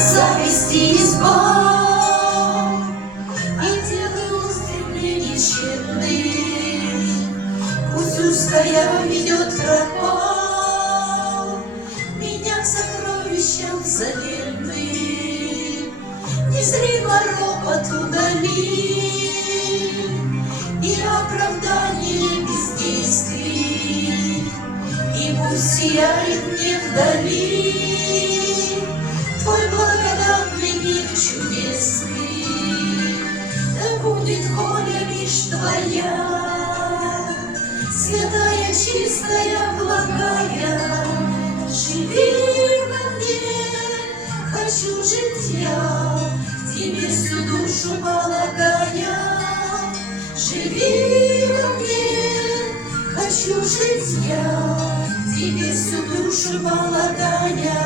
зависти изба, и делаю устремления тщетны. Пусть узкая ведет тропа меня к сокровищам заветным. Незримо ропот удали и оправдание бездействий, и пусть сияет мне вдали Твой благодатный мир чудесный. Да будет воля лишь Твоя, святая, чистая, благая. Живи во мне, хочу жить я, Тебе всю душу полагая. Живи во мне, хочу жить я, Тебе всю душу полагая.